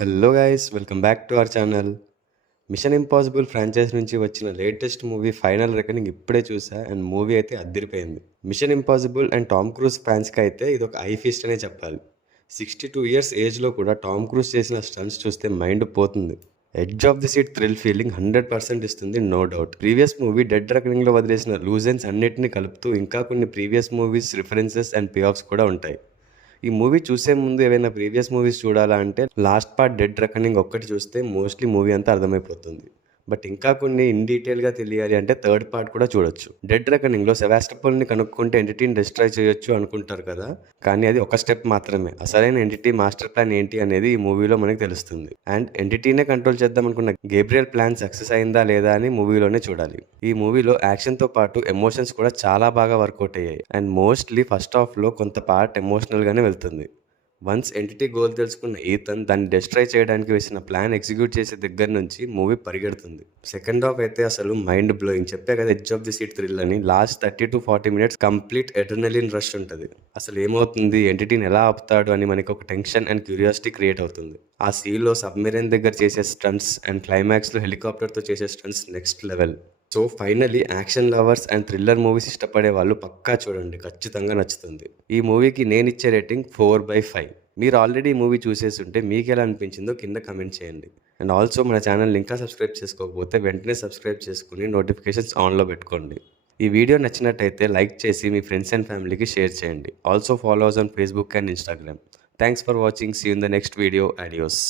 Hello guys, welcome back to our channel. Mission Impossible franchise నుంచి వచ్చిన latest movie final reckoning ఇప్పుడే చూసా and movie అయితే అద్దిరిపోయింది. Mission Impossible and Tom Cruise ఫ్యాన్స్కి అయితే ఇది ఒక ఐ ఫీస్ట్ అనే చెప్పాలి. 62 ఇయర్స్ ఏజ్లో కూడా టామ్ క్రూజ్ చేసిన స్టంట్స్ చూస్తే మైండ్ పోతుంది. Edge of the seat thrill feeling 100% ఇస్తుంది, no doubt. Previous movie Dead రెకనింగ్లో వదిలేసిన లూజ్ ఎండ్స్ అన్నిటిని కలుపుతూ ఇంకా కొన్ని previous movies references and payoffs కూడా ఉంటాయి. ఈ మూవీ చూసే ముందు ఏవైనా ప్రీవియస్ మూవీస్ చూడాలా అంటే లాస్ట్ పార్ట్ డెడ్ రెకనింగ్ ఒక్కటి చూస్తే మోస్ట్లీ మూవీ అంతా అర్థమైపోతుంది. బట్ ఇంకా కొన్ని ఇన్ డీటెయిల్గా తెలియాలి అంటే థర్డ్ పార్ట్ కూడా చూడొచ్చు. డెడ్ రెకనింగ్లో సెవాస్టోపోల్ని కనుక్కుంటే ఎంటిటీని డిస్ట్రాయ్ చేయొచ్చు అనుకుంటారు కదా, కానీ అది ఒక స్టెప్ మాత్రమే. అసలైన ఎంటిటీ మాస్టర్ ప్లాన్ ఏంటి అనేది ఈ మూవీలో మనకు తెలుస్తుంది. అండ్ ఎంటిటీనే కంట్రోల్ చేద్దాం అనుకున్న గేబ్రియల్ ప్లాన్ సక్సెస్ అయిందా లేదా అని మూవీలోనే చూడాలి. ఈ మూవీలో యాక్షన్తో పాటు ఎమోషన్స్ కూడా చాలా బాగా వర్కౌట్ అయ్యాయి. అండ్ మోస్ట్లీ ఫస్ట్ హాఫ్లో కొంత పార్ట్ ఎమోషనల్గానే వెళ్తుంది. వన్స్ ఎంటిటీ గోల్ తెలుసుకున్న ఈథన్ దాన్ని డిస్ట్రాయ్ చేయడానికి వేసిన ప్లాన్ ఎగ్జిక్యూట్ చేసే దగ్గర నుంచి మూవీ పరిగెడుతుంది. సెకండ్ హాఫ్ అయితే అసలు మైండ్ బ్లోయింగ్. చెప్పే కదా edge of the seat thrill అని. Last 30 to 40 minutes complete adrenaline rush ఉంటుంది. అసలు ఏమవుతుంది, ఎంటిటీని ఎలా ఆపుతాడు అని మనకి ఒక టెన్షన్ అండ్ క్యూరియాసిటీ క్రియేట్ అవుతుంది. ఆ సీలో సబ్మెరైన్ దగ్గర చేసే స్టంట్స్ అండ్ క్లైమాక్స్లో హెలికాప్టర్తో చేసే stunts next level. So finally action lovers and thriller movies ఇష్టపడే వాళ్ళు పక్కా చూడండి, ఖచ్చితంగా నచ్చుతుంది. ఈ మూవీకి నేను ఇచ్చే రేటింగ్ 4/5. మీరు ఆల్రెడీ ఈ మూవీ చూసేసి ఉంటే మీకు ఎలా అనిపించిందో కింద కమెంట్ చేయండి. అండ్ ఆల్సో మన ఛానల్ ఇంకా సబ్స్క్రైబ్ చేసుకోకపోతే వెంటనే సబ్స్క్రైబ్ చేసుకుని నోటిఫికేషన్స్ ఆన్లో పెట్టుకోండి. ఈ వీడియో నచ్చినట్టయితే లైక్ చేసి మీ ఫ్రెండ్స్ అండ్ ఫ్యామిలీకి షేర్ చేయండి. Also follow us on Facebook and Instagram. Thanks for watching. See you in the next video. Adios.